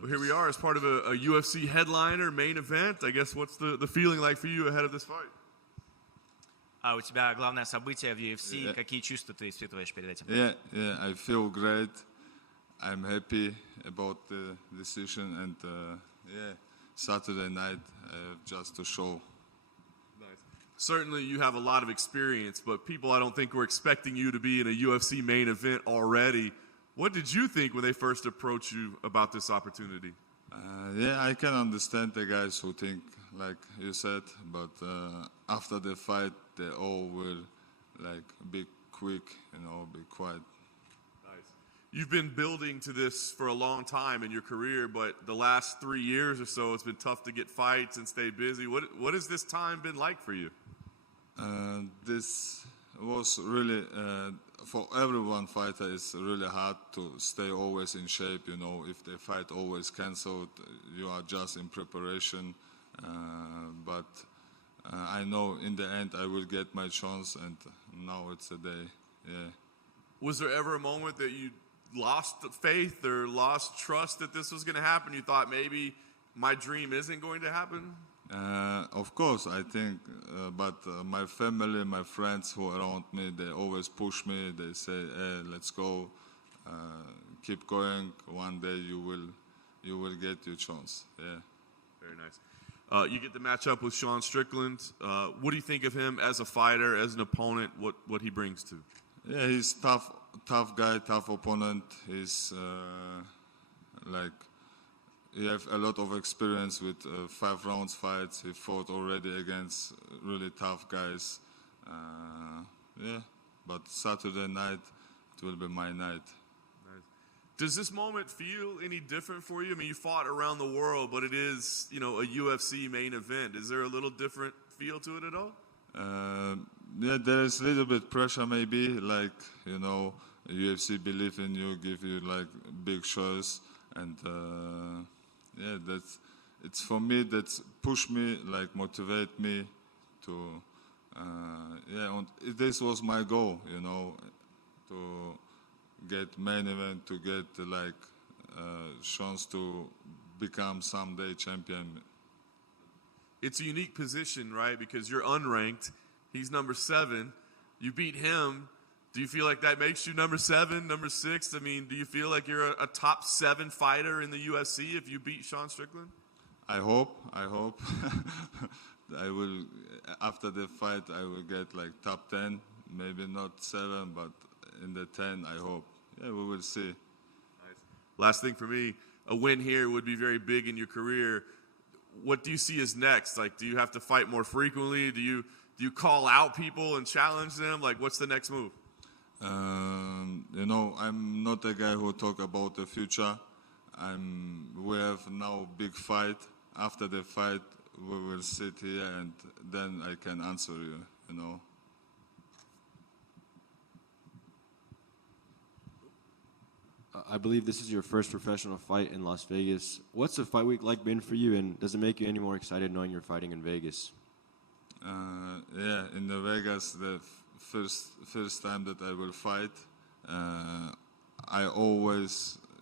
Well, here we are as part of a UFC headliner main event. I guess what's the feeling like for you ahead of this fight? А у тебя главное событие в UFC. Какие чувства ты испытываешь перед этим? Yeah, I feel great. I'm happy about the decision, and Saturday night I have just to show. Nice. Certainly, you have a lot of experience, but people I don't think were expecting you to be in a UFC main event already. What did you think when they first approached you about this opportunity? I can understand the guys who think like you said, but after the fight, they all will like be quick, be quiet. Nice. You've been building to this for a long time in your career, but the last 3 years or so, it's been tough to get fights and stay busy. What has this time been like for you? This was really, for everyone fighter, it's really hard to stay always in shape. If the fight always cancelled, you are just in preparation. But I know in the end I will get my chance, and now it's a day. Yeah. Was there ever a moment that you lost faith or lost trust that this was going to happen? You thought maybe my dream isn't going to happen? Of course, I think, but my family, my friends who are around me, they always push me. They say, "Hey, let's go, keep going. One day you will get your chance." Yeah. Very nice. You get the matchup with Sean Strickland. What do you think of him as a fighter, as an opponent? What he brings to? Yeah, he's tough guy, tough opponent. He's he has a lot of experience with 5 rounds fights. He fought already against really tough guys. But Saturday night, it will be my night. Nice. Does this moment feel any different for you? I mean, you fought around the world, but it is, a UFC main event. Is there a little different feel to it at all? There is a little bit pressure maybe, UFC believe in you, give you big shows, and it's for me, that's push me, motivate me to, and this was my goal, to get main event, to get chance to become someday champion. It's a unique position, right? Because you're unranked. He's number 7. You beat him. Do you feel like that makes you number 7, number 6? I mean, do you feel like you're a top 7 fighter in the UFC if you beat Sean Strickland? I hope. I will, after the fight, I will get top 10, maybe not 7, but in the 10, I hope. Yeah, we will see. Nice. Last thing for me, a win here would be very big in your career. What do you see as next? Do you have to fight more frequently? Do you call out people and challenge them? What's the next move? I'm not a guy who talk about the future. We have now big fight. After the fight, we will sit here and then I can answer you, I believe this is your first professional fight in Las Vegas. What's the fight week been for you, and does it make you any more excited knowing you're fighting in Vegas? In the Vegas, the first time that I will fight,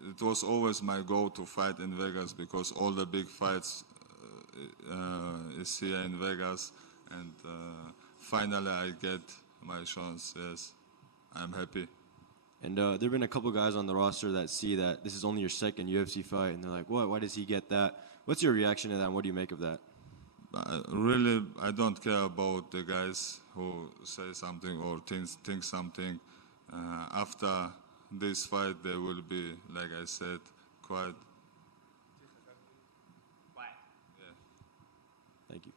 it was always my goal to fight in Vegas because all the big fights is here in Vegas, and finally I get my chance. Yes, I'm happy. And there have been a couple guys on the roster that see that this is only your second UFC fight, and they're like, "What? Why does he get that?" What's your reaction to that, and what do you make of that? Really, I don't care about the guys who say something or think something. After this fight, they will be, like I said, quiet. Yeah. Thank you.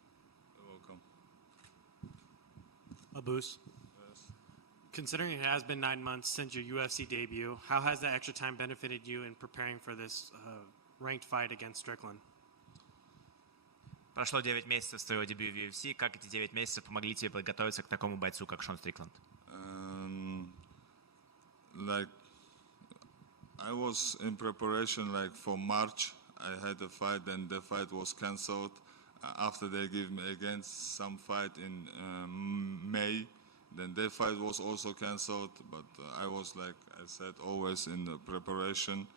You're welcome. Abus, considering it has been 9 months since your UFC debut, how has that extra time benefited you in preparing for this ranked fight against Strickland? Прошло 9 месяцев с твоего дебюта в UFC. Как эти 9 месяцев помогли тебе подготовиться к такому бойцу, как Шон Стрикленд? I was in preparation for March. I had a fight, and the fight was cancelled. After they gave me again some fight in May, then their fight was also cancelled. But I was, like I said, always in the preparation.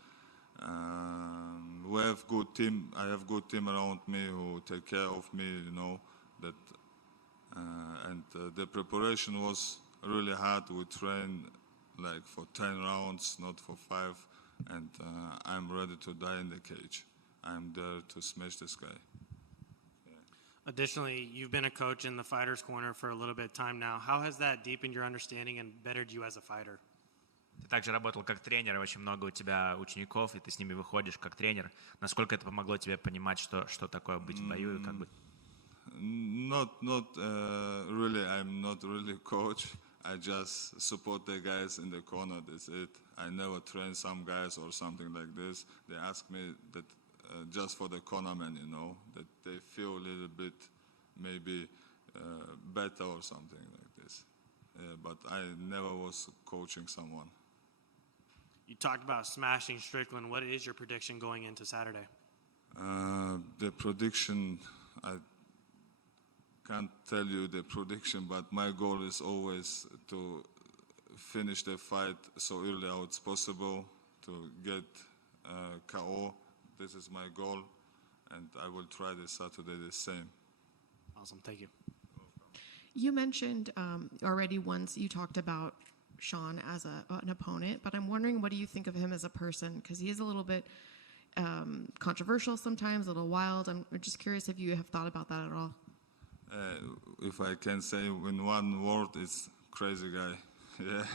we have good team. I have good team around me who take care of me. That, and the preparation was really hard. We train like for 10 rounds, not for 5. And I'm ready to die in the cage. I'm there to smash this guy. Additionally, you've been a coach in the fighter's corner for a little bit of time now. How has that deepened your understanding and bettered you as a fighter? Ты также работал как тренер, и очень много у тебя учеников, и ты с ними выходишь как тренер. Насколько это помогло тебе понимать, что такое быть в бою и как бы? Not really. I'm not really coach. I just support the guys in the corner. That's it. I never train some guys or something like this. They ask me that just for the cornerman, that they feel a little bit maybe better or something like this. But I never was coaching someone. You talked about smashing Strickland. What is your prediction going into Saturday? The prediction, I can't tell you the prediction, but my goal is always to finish the fight so early as possible, to get KO. This is my goal, and I will try this Saturday the same. Awesome. Thank you. You mentioned already once you talked about Sean as an opponent, but I'm wondering, what do you think of him as a person? Because he is a little bit controversial sometimes, a little wild. I'm just curious if you have thought about that at all. If I can say in one word, it's crazy guy. Yeah.